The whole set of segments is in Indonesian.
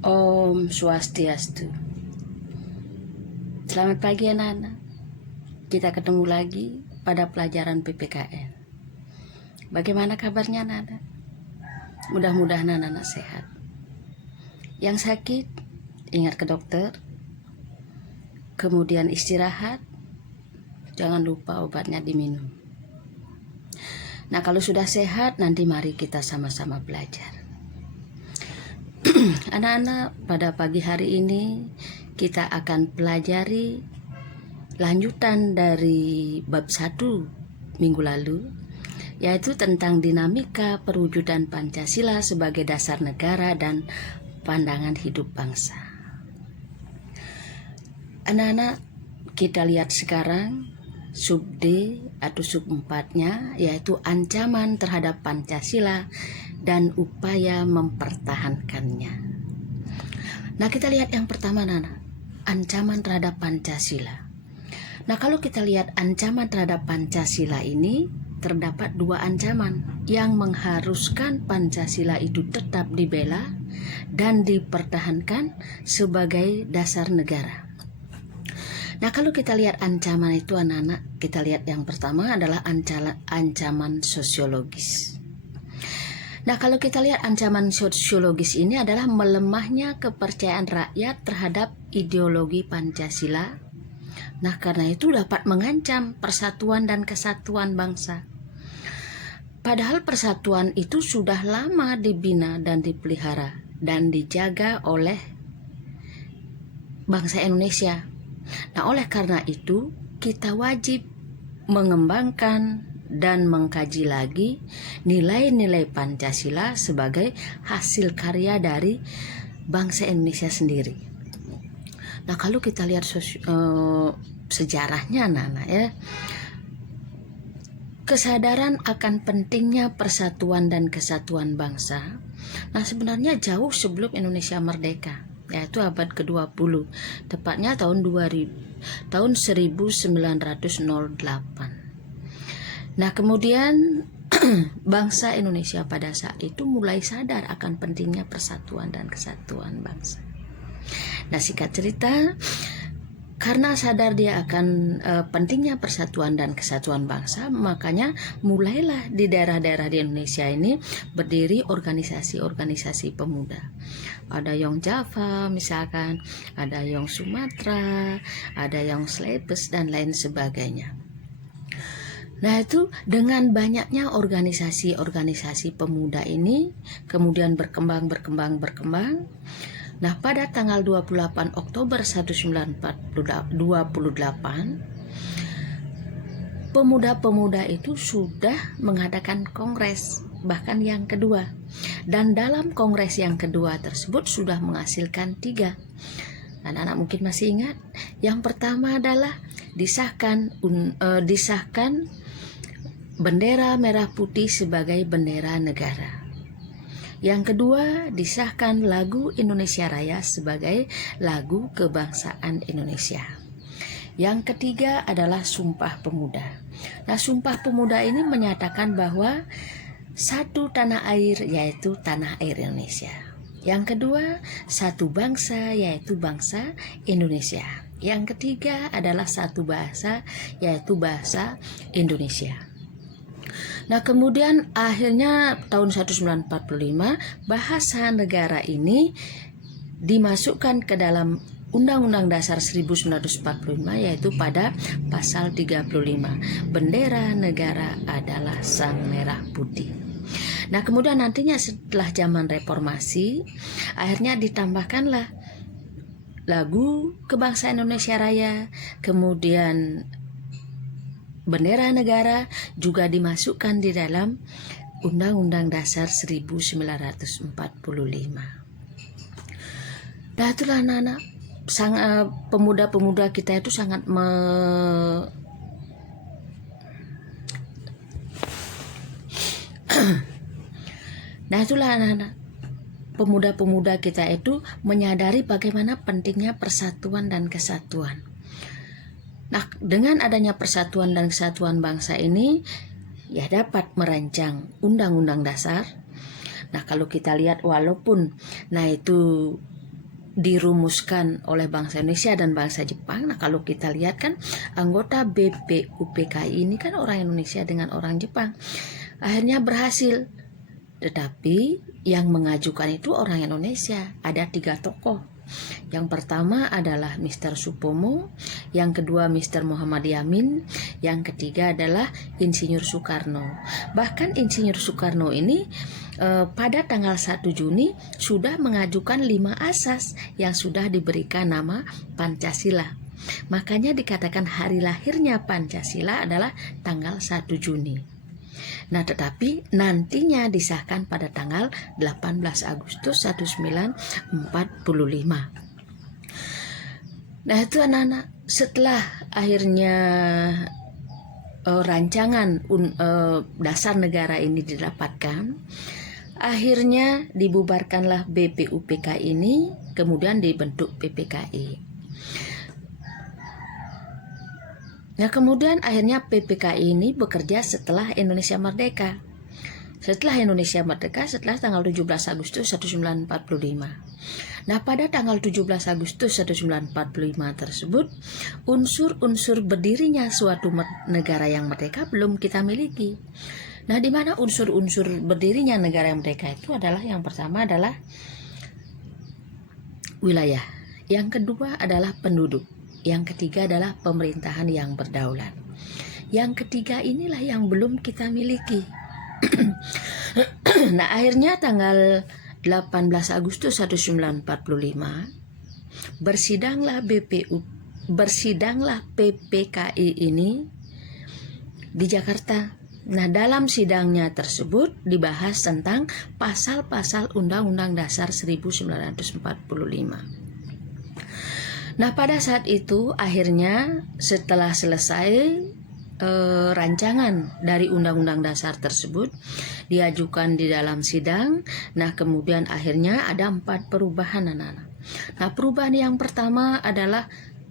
Om Swastiastu. Selamat pagi anak-anak. Kita ketemu lagi pada pelajaran PPKN. Bagaimana kabarnya anak-anak? Mudah-mudahan anak-anak sehat. Yang sakit, ingat ke dokter. Kemudian istirahat. Jangan lupa obatnya diminum. Nah, kalau sudah sehat, nanti mari kita sama-sama belajar. Anak-anak, pada pagi hari ini kita akan pelajari lanjutan dari bab 1 minggu lalu, yaitu tentang dinamika perwujudan Pancasila sebagai dasar negara dan pandangan hidup bangsa. Anak-anak, kita lihat sekarang sub D atau sub 4-nya, yaitu ancaman terhadap Pancasila dan upaya mempertahankannya. Nah, kita lihat yang pertama, Nana, ancaman terhadap Pancasila. Nah, kalau kita lihat ancaman terhadap Pancasila ini, terdapat 2 ancaman yang mengharuskan Pancasila itu tetap dibela dan dipertahankan sebagai dasar negara. Nah, kalau kita lihat ancaman itu anak-anak, kita lihat yang pertama adalah ancaman sosiologis. Nah, kalau kita lihat ancaman sosiologis ini adalah melemahnya kepercayaan rakyat terhadap ideologi Pancasila. Nah, karena itu dapat mengancam persatuan dan kesatuan bangsa. Padahal persatuan itu sudah lama dibina dan dipelihara dan dijaga oleh bangsa Indonesia. Nah, oleh karena itu kita wajib mengembangkan dan mengkaji lagi nilai-nilai Pancasila sebagai hasil karya dari bangsa Indonesia sendiri. Nah, kalau kita lihat sejarahnya anak-anak ya, kesadaran akan pentingnya persatuan dan kesatuan bangsa, nah sebenarnya jauh sebelum Indonesia merdeka, yaitu abad ke-20, tepatnya tahun 1908. Nah, kemudian bangsa Indonesia pada saat itu mulai sadar akan pentingnya persatuan dan kesatuan bangsa. Nah, singkat cerita, karena sadar dia akan pentingnya persatuan dan kesatuan bangsa, makanya mulailah di daerah-daerah di Indonesia ini berdiri organisasi-organisasi pemuda. Ada yang Java misalkan, ada yang Sumatera, ada yang Slepes dan lain sebagainya. Nah, itu dengan banyaknya organisasi-organisasi pemuda ini kemudian berkembang. Nah, pada tanggal 28 Oktober 1928, pemuda-pemuda itu sudah mengadakan kongres, bahkan yang kedua. Dan dalam kongres yang kedua tersebut sudah menghasilkan 3. Anak-anak mungkin masih ingat. Yang pertama adalah disahkan bendera merah putih sebagai bendera negara. Yang kedua, disahkan lagu Indonesia Raya sebagai lagu kebangsaan Indonesia. Yang ketiga adalah Sumpah Pemuda. Nah, Sumpah Pemuda ini menyatakan bahwa satu tanah air, yaitu tanah air Indonesia. Yang kedua, satu bangsa, yaitu bangsa Indonesia. Yang ketiga adalah satu bahasa, yaitu bahasa Indonesia. Nah, kemudian akhirnya tahun 1945 bahasa negara ini dimasukkan ke dalam Undang-Undang Dasar 1945, yaitu pada pasal 35. Bendera negara adalah sang merah putih. Nah, kemudian nantinya setelah zaman reformasi, akhirnya ditambahkanlah lagu kebangsaan Indonesia Raya, kemudian bendera negara juga dimasukkan di dalam Undang-Undang Dasar 1945. Nah, itulah anak-anak, pemuda-pemuda kita itu sangat Nah, itulah anak-anak, pemuda-pemuda kita itu menyadari bagaimana pentingnya persatuan dan kesatuan. Nah, dengan adanya persatuan dan kesatuan bangsa ini, ya dapat merancang undang-undang dasar. Nah, kalau kita lihat walaupun, nah itu dirumuskan oleh bangsa Indonesia dan bangsa Jepang. Nah, kalau kita lihat kan anggota BPUPKI ini kan orang Indonesia dengan orang Jepang. Akhirnya berhasil. Tetapi yang mengajukan itu orang Indonesia. Ada 3 tokoh. Yang pertama adalah Mr. Supomo, yang kedua Mr. Muhammad Yamin, yang ketiga adalah Insinyur Soekarno. Bahkan Insinyur Soekarno ini pada tanggal 1 Juni sudah mengajukan 5 asas yang sudah diberikan nama Pancasila. Makanya dikatakan hari lahirnya Pancasila adalah tanggal 1 Juni. Nah, tetapi nantinya disahkan pada tanggal 18 Agustus 1945. Nah, itu anak-anak, setelah akhirnya rancangan dasar negara ini didapatkan, akhirnya dibubarkanlah BPUPKI ini, kemudian dibentuk PPKI. Nah, kemudian akhirnya PPKI ini bekerja setelah Indonesia merdeka. Setelah Indonesia merdeka, setelah tanggal 17 Agustus 1945. Nah, pada tanggal 17 Agustus 1945 tersebut, unsur-unsur berdirinya suatu negara yang merdeka belum kita miliki. Nah, di mana unsur-unsur berdirinya negara yang merdeka itu adalah yang pertama adalah wilayah, yang kedua adalah penduduk, yang ketiga adalah pemerintahan yang berdaulat. Yang ketiga inilah yang belum kita miliki. Nah, akhirnya tanggal 18 Agustus 1945 bersidanglah PPKI ini di Jakarta. Nah, dalam sidangnya tersebut dibahas tentang pasal-pasal Undang-Undang Dasar 1945. Nah, pada saat itu akhirnya setelah selesai rancangan dari Undang-Undang Dasar tersebut diajukan di dalam sidang. Nah, kemudian akhirnya ada 4 perubahan anak-anak. Nah, perubahan yang pertama adalah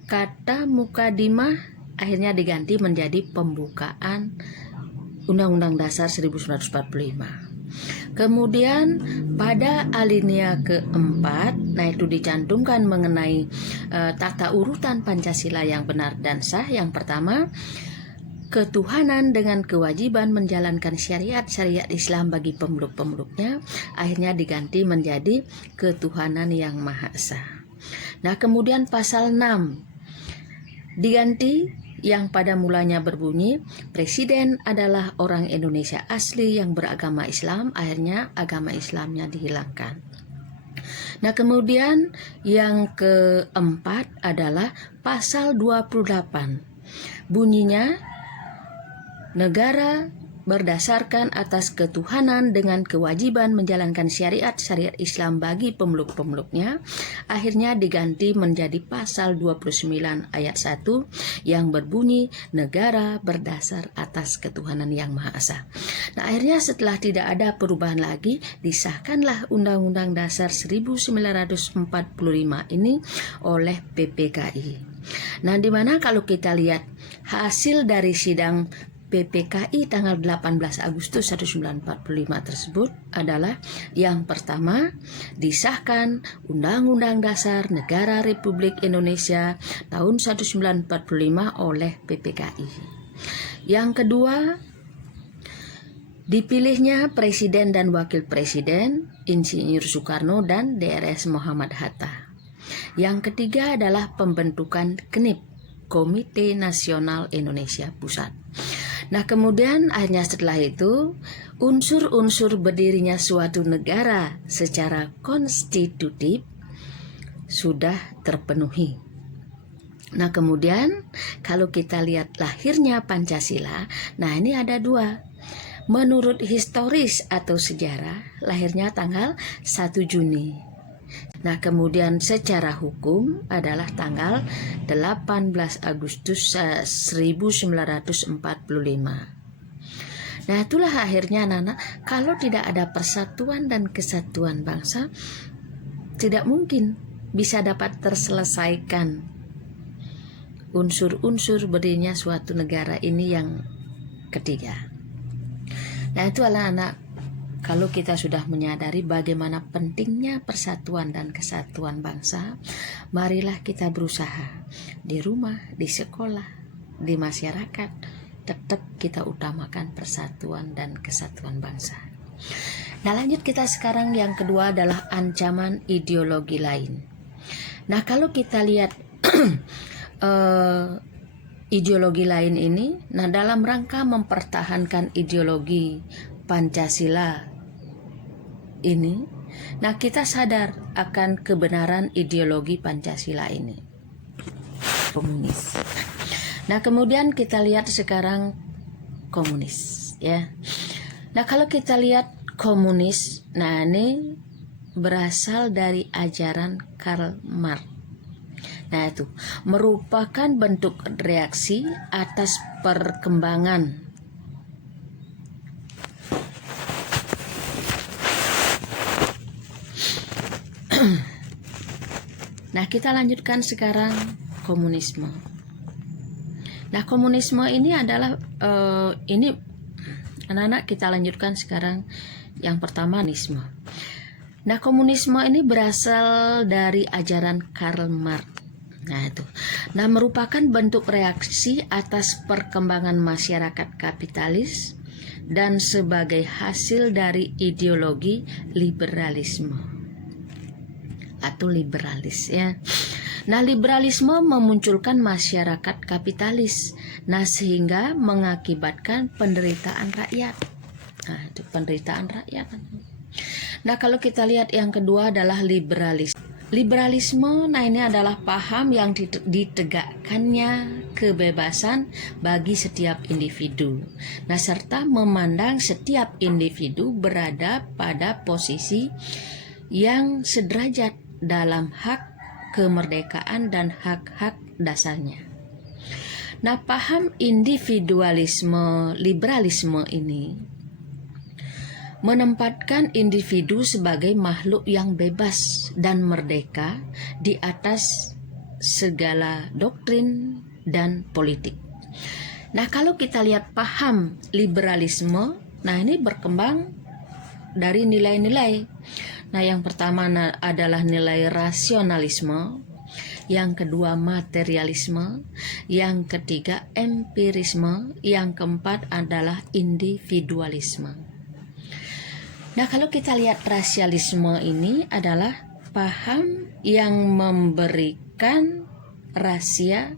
kata mukadimah akhirnya diganti menjadi pembukaan Undang-Undang Dasar 1945. Kemudian pada alinea keempat, nah itu dicantumkan mengenai tata urutan Pancasila yang benar dan sah. Yang pertama, ketuhanan dengan kewajiban menjalankan syariat-syariat Islam bagi pemeluk-pemeluknya akhirnya diganti menjadi ketuhanan yang Maha Esa. Nah, kemudian pasal 6 diganti, yang pada mulanya berbunyi presiden adalah orang Indonesia asli yang beragama Islam, akhirnya agama Islamnya dihilangkan. Nah, kemudian yang keempat adalah pasal 28. Bunyinya, negara berdasarkan atas ketuhanan dengan kewajiban menjalankan syariat-syariat Islam bagi pemeluk-pemeluknya, akhirnya diganti menjadi pasal 29 ayat 1 yang berbunyi negara berdasar atas ketuhanan yang Maha Esa. Nah, akhirnya setelah tidak ada perubahan lagi, disahkanlah Undang-Undang Dasar 1945 ini oleh PPKI. Nah, dimana kalau kita lihat hasil dari sidang PPKI tanggal 18 Agustus 1945 tersebut adalah yang pertama, disahkan Undang-Undang Dasar Negara Republik Indonesia tahun 1945 oleh PPKI. Yang kedua, dipilihnya Presiden dan Wakil Presiden Insinyur Soekarno dan DRS Muhammad Hatta. Yang ketiga adalah pembentukan KNIP, Komite Nasional Indonesia Pusat. Nah, kemudian akhirnya setelah itu unsur-unsur berdirinya suatu negara secara konstitutif sudah terpenuhi. Nah, kemudian kalau kita lihat lahirnya Pancasila, nah ini ada 2. Menurut historis atau sejarah, lahirnya tanggal 1 Juni. Nah, kemudian secara hukum adalah tanggal 18 Agustus 1945. Nah, itulah akhirnya anak-anak, kalau tidak ada persatuan dan kesatuan bangsa, tidak mungkin bisa dapat terselesaikan unsur-unsur berdirinya suatu negara ini yang ketiga. Nah, itu anak-anak kalau kita sudah menyadari bagaimana pentingnya persatuan dan kesatuan bangsa, marilah kita berusaha di rumah, di sekolah, di masyarakat, tetap kita utamakan persatuan dan kesatuan bangsa. Nah, lanjut kita sekarang yang kedua adalah ancaman ideologi lain. Nah, kalau kita lihat ideologi lain ini, nah dalam rangka mempertahankan ideologi Pancasila ini, nah kita sadar akan kebenaran ideologi Pancasila ini, komunis. Nah, kemudian kita lihat sekarang komunis, ya. Nah, kalau kita lihat komunis, nah ini berasal dari ajaran Karl Marx. Nah, itu merupakan bentuk reaksi atas perkembangan Nah, kita lanjutkan sekarang komunisme. Nah, komunisme ini adalah ini anak-anak, kita lanjutkan sekarang yang pertama, komunisme. Nah, komunisme ini berasal dari ajaran Karl Marx. Nah, itu. Nah, merupakan bentuk reaksi atas perkembangan masyarakat kapitalis dan sebagai hasil dari ideologi liberalisme atau liberalis, ya. Nah, liberalisme memunculkan masyarakat kapitalis. Nah, sehingga mengakibatkan penderitaan rakyat. Nah, itu penderitaan rakyat. Nah, kalau kita lihat yang kedua adalah liberalisme. Liberalisme, nah ini adalah paham yang ditegakkannya kebebasan bagi setiap individu. Nah, serta memandang setiap individu berada pada posisi yang sederajat dalam hak kemerdekaan dan hak-hak dasarnya. Nah, paham individualisme liberalisme ini menempatkan individu sebagai makhluk yang bebas dan merdeka di atas segala doktrin dan politik. Nah, kalau kita lihat paham liberalisme, nah ini berkembang dari nilai-nilai. Nah, yang pertama adalah nilai rasionalisme, yang kedua materialisme, yang ketiga empirisme, yang keempat adalah individualisme. Nah, kalau kita lihat rasialisme ini adalah paham yang memberikan rahasia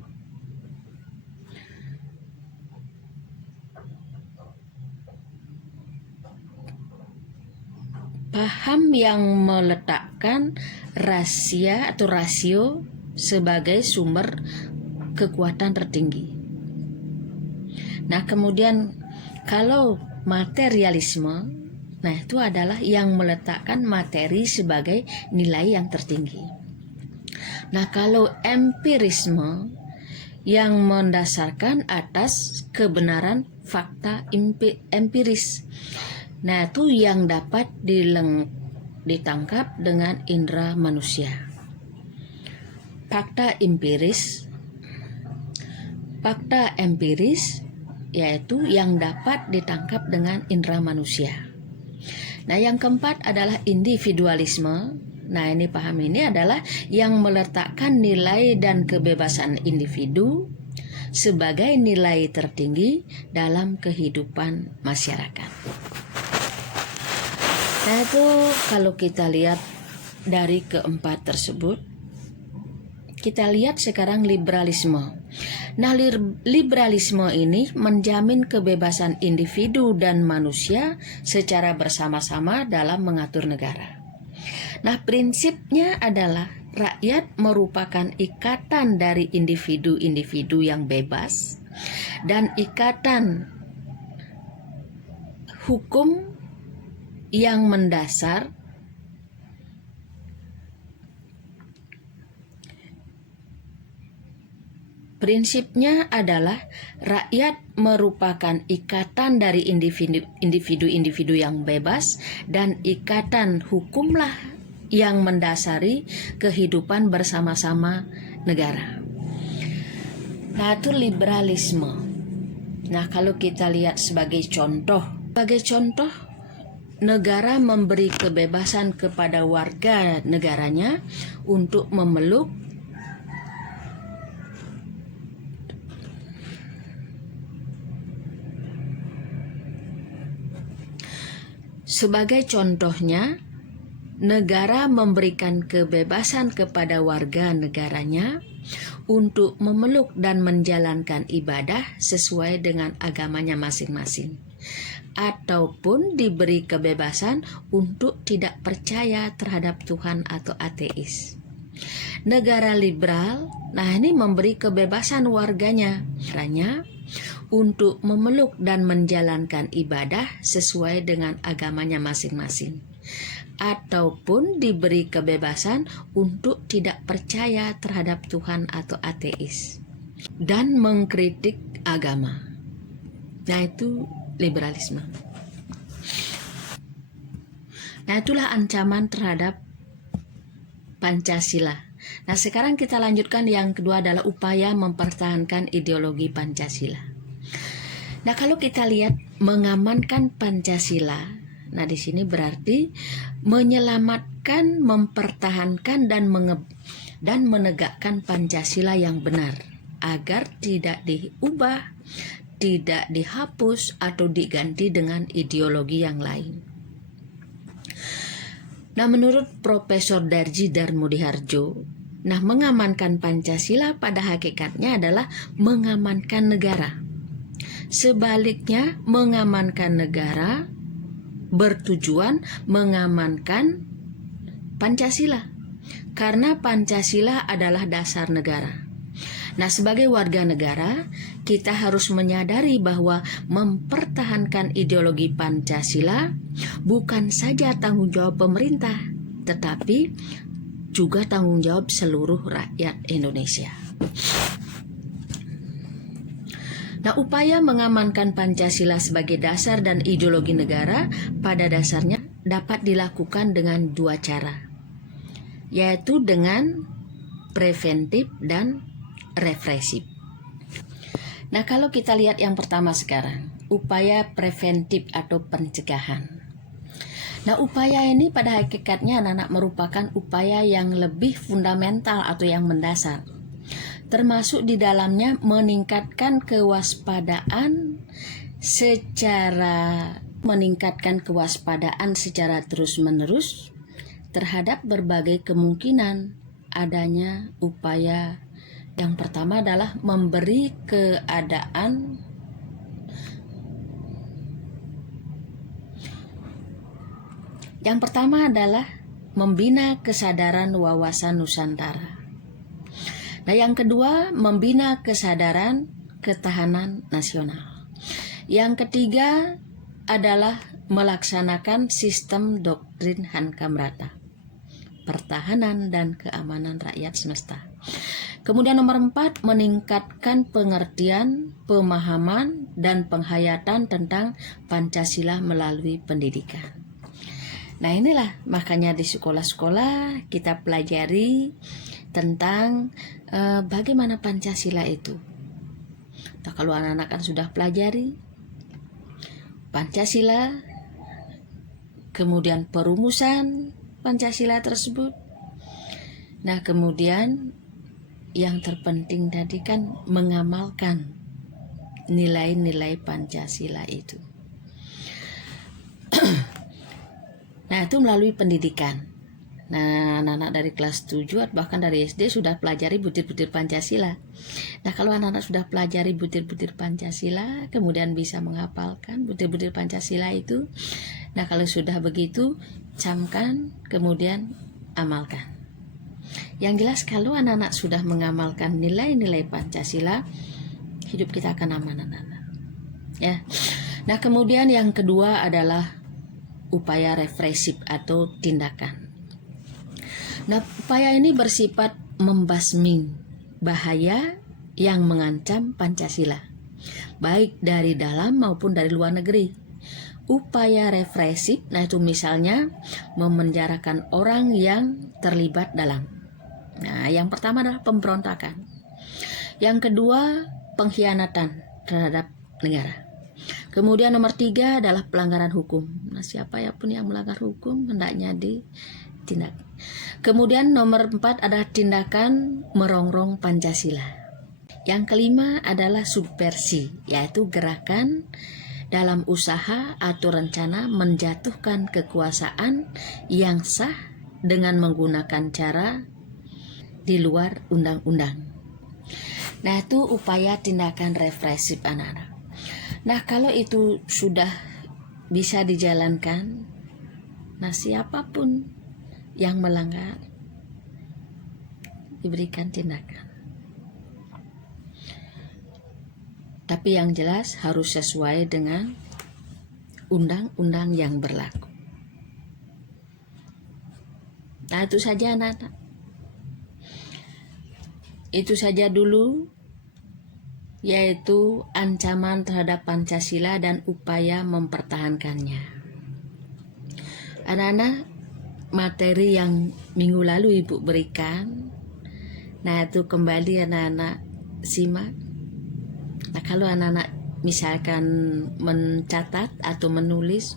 paham yang meletakkan rahasia atau rasio sebagai sumber kekuatan tertinggi. Nah, kemudian kalau materialisme, nah itu adalah yang meletakkan materi sebagai nilai yang tertinggi. Nah, kalau empirisme yang mendasarkan atas kebenaran fakta empiris. Nah, itu yang dapat ditangkap dengan indera manusia. Fakta empiris yaitu yang dapat ditangkap dengan indera manusia. Nah, yang keempat adalah individualisme. Nah, ini paham ini adalah yang meletakkan nilai dan kebebasan individu sebagai nilai tertinggi dalam kehidupan masyarakat. Nah, itu kalau kita lihat dari keempat tersebut, kita lihat sekarang liberalisme. Nah, liberalisme ini menjamin kebebasan individu dan manusia secara bersama-sama dalam mengatur negara. Nah, prinsipnya adalah rakyat merupakan ikatan dari individu-individu yang bebas dan ikatan hukum yang mendasar Prinsipnya adalah rakyat merupakan ikatan dari individu-individu yang bebas dan ikatan hukumlah yang mendasari kehidupan bersama-sama negara. Nah, itu liberalisme. Nah, kalau kita lihat sebagai contoh negara memberi kebebasan kepada warga negaranya untuk memeluk sebagai contohnya, negara memberikan kebebasan kepada warga negaranya untuk memeluk dan menjalankan ibadah sesuai dengan agamanya masing-masing, ataupun diberi kebebasan untuk tidak percaya terhadap Tuhan atau ateis. Negara liberal, ini memberi kebebasan warganya untuk memeluk dan menjalankan ibadah sesuai dengan agamanya masing-masing, ataupun diberi kebebasan untuk tidak percaya terhadap Tuhan atau ateis dan mengkritik agama. Itu liberalisme. Itulah ancaman terhadap Pancasila. Sekarang kita lanjutkan yang kedua adalah upaya mempertahankan ideologi Pancasila. Kalau kita lihat mengamankan Pancasila, di sini berarti menyelamatkan, mempertahankan dan menegakkan Pancasila yang benar agar tidak diubah, tidak dihapus atau diganti dengan ideologi yang lain. Menurut Profesor Darji Darmodiharjo, mengamankan Pancasila pada hakikatnya adalah mengamankan negara. Sebaliknya, mengamankan negara bertujuan mengamankan Pancasila, karena Pancasila adalah dasar negara. Sebagai warga negara, kita harus menyadari bahwa mempertahankan ideologi Pancasila bukan saja tanggung jawab pemerintah, tetapi juga tanggung jawab seluruh rakyat Indonesia. Upaya mengamankan Pancasila sebagai dasar dan ideologi negara pada dasarnya dapat dilakukan dengan dua cara, yaitu dengan preventif dan represif. Kalau kita lihat yang pertama sekarang, upaya preventif atau pencegahan. Upaya ini pada hakikatnya anak-anak merupakan upaya yang lebih fundamental atau yang mendasar, termasuk di dalamnya meningkatkan kewaspadaan secara terus-menerus terhadap berbagai kemungkinan adanya upaya. Yang pertama adalah memberi keadaan membina kesadaran wawasan Nusantara. Yang kedua, membina kesadaran ketahanan nasional. Yang ketiga adalah melaksanakan sistem doktrin Hankamrata, pertahanan dan keamanan rakyat semesta. Kemudian nomor 4, meningkatkan pengertian, pemahaman, dan penghayatan tentang Pancasila melalui pendidikan. Inilah makanya di sekolah-sekolah kita pelajari tentang bagaimana Pancasila itu. Kalau anak-anak kan sudah pelajari Pancasila, kemudian perumusan Pancasila tersebut. Kemudian yang terpenting tadi kan mengamalkan nilai-nilai Pancasila itu. Itu melalui pendidikan. Anak-anak dari kelas 7 bahkan dari SD sudah pelajari butir-butir Pancasila. Kalau anak-anak sudah pelajari butir-butir Pancasila, kemudian bisa menghafalkan butir-butir Pancasila itu. Kalau sudah begitu, camkan, kemudian amalkan. Yang jelas kalau anak-anak sudah mengamalkan nilai-nilai Pancasila, hidup kita akan aman, anak-anak. Ya. Kemudian yang kedua adalah upaya represif atau tindakan. Upaya ini bersifat membasmi bahaya yang mengancam Pancasila, baik dari dalam maupun dari luar negeri. Upaya represif, itu misalnya memenjarakan orang yang terlibat dalam. Yang pertama adalah pemberontakan. Yang kedua, pengkhianatan terhadap negara. Kemudian nomor 3 adalah pelanggaran hukum. Nah, siapa ya pun yang melanggar hukum hendaknya ditindak. Kemudian nomor 4 adalah tindakan merongrong Pancasila. Yang kelima adalah subversi, yaitu gerakan dalam usaha atau rencana menjatuhkan kekuasaan yang sah dengan menggunakan cara di luar undang-undang. Nah, itu upaya tindakan represif anak-anak. Nah, kalau itu sudah bisa dijalankan, nah siapapun yang melanggar diberikan tindakan. Tapi yang jelas harus sesuai dengan undang-undang yang berlaku. Nah, itu saja anak-anak. Itu saja dulu, yaitu ancaman terhadap Pancasila dan upaya mempertahankannya. Anak-anak, materi yang minggu lalu Ibu berikan, nah itu kembali anak-anak simak. Nah, kalau anak-anak misalkan mencatat atau menulis,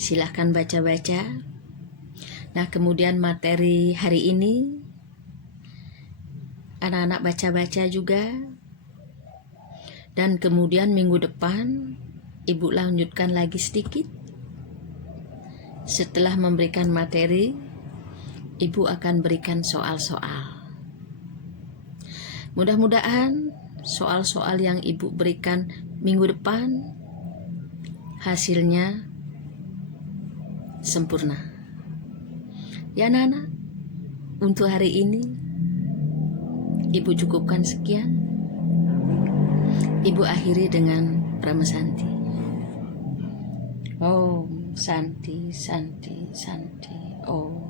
silahkan baca-baca. Nah, kemudian materi hari ini anak-anak baca-baca juga. Dan kemudian minggu depan Ibu lanjutkan lagi sedikit. Setelah memberikan materi, Ibu akan berikan soal-soal. Mudah-mudahan soal-soal yang Ibu berikan minggu depan hasilnya sempurna. Ya anak-anak, untuk hari ini Ibu cukupkan sekian. Ibu akhiri dengan Pramasanti. Om Santi Santi Santi Om.